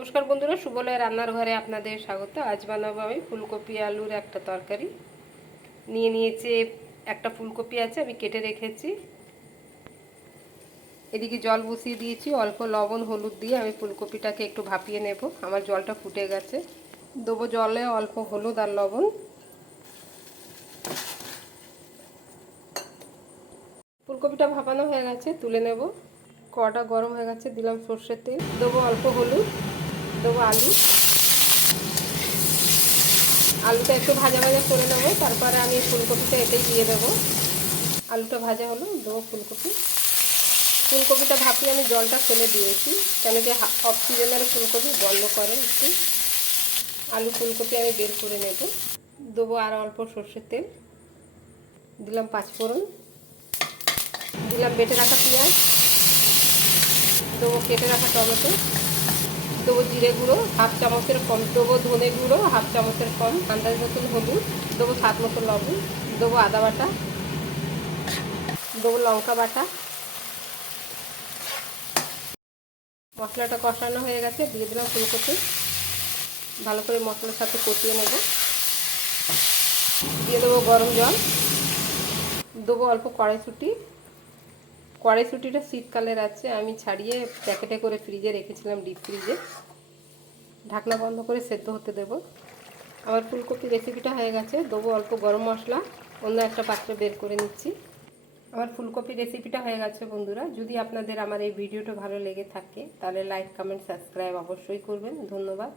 নমস্কার বন্ধুরা সুবলয় রান্নার ঘরে আপনাদের স্বাগত। আজ বানাবো আমি ফুলকপি আলুর একটা তরকারি। নিয়ে নিয়েছে, একটা ফুলকপি আছে, আমি কেটে রেখেছি। এদিকে জল বসিয়ে দিয়েছি, অল্প লবণ, হলুদ দিয়ে আমি ফুলকপিটাকে একটু ভাপিয়ে নেব। আমার জলটা ফুটে গেছে। দেবো জলে অল্প হলুদ আর লবণ। ফুলকপিটা ভাপানো হয়ে গেছে, তুলে নেব। কড়াটা গরম হয়ে গেছে, দিলাম সর্ষের তেল। দেবো অল্প হলুদ। দেবো আলু। আলুটা একটু ভাজা ভাজা করে নেব, তারপরে আমি ফুলকপিটা এতেই দিয়ে দেবো। আলুটা ভাজা হলো, দেবো ফুলকপি। ফুলকপিটা ভাপিয়ে আমি জলটা ফেলে দিয়েছি, কেন যে অফ ফুলকপি বন্ধ করে একটু। আলু ফুলকপি আমি বের করে নেব। দেবো আর অল্প সর্ষের তেল। দিলাম পাঁচফোড়ন। দিলাম বেটে রাখা পেঁয়াজ। দেবো কেটে রাখা টমেটো। দেবো জিরে গুঁড়ো, হাফ চামচের কম, দেবো ধনে গুঁড়ো, হাফ চামচের কম, আন্দাজ মতন হলুদ, দেবো স্বাদ মতো লবণ, দেবো আদা বাটা, দেবো লঙ্কা বাটা। মশলাটা কষানো হয়ে গেছে, দিয়ে দিলাম ফুলকপি। ভালো করে মশলার সাথে কষিয়ে নেব। দিয়ে দেবো গরম জল। দেবো অল্প কড়াইশুঁটি। কড়াইশুঁটিটা শীতকালের আছে, আমি ছাড়িয়ে প্যাকেটে করে ফ্রিজে রেখেছিলাম ডিপ ফ্রিজে ঢাকনা বন্ধ করে সেদ্ধ হতে দেবো। আমার ফুলকপি রেসিপিটা হয়ে গেছে, দেবো অল্প গরম মশলা, অন্য একটা পাত্রে বের করে নিচ্ছি। আমার ফুলকপি রেসিপিটা হয়ে গেছে বন্ধুরা, যদি আপনাদের আমার এই ভিডিওটা ভালো লেগে থাকে, তাহলে লাইক কমেন্ট সাবস্ক্রাইব অবশ্যই করবেন। ধন্যবাদ।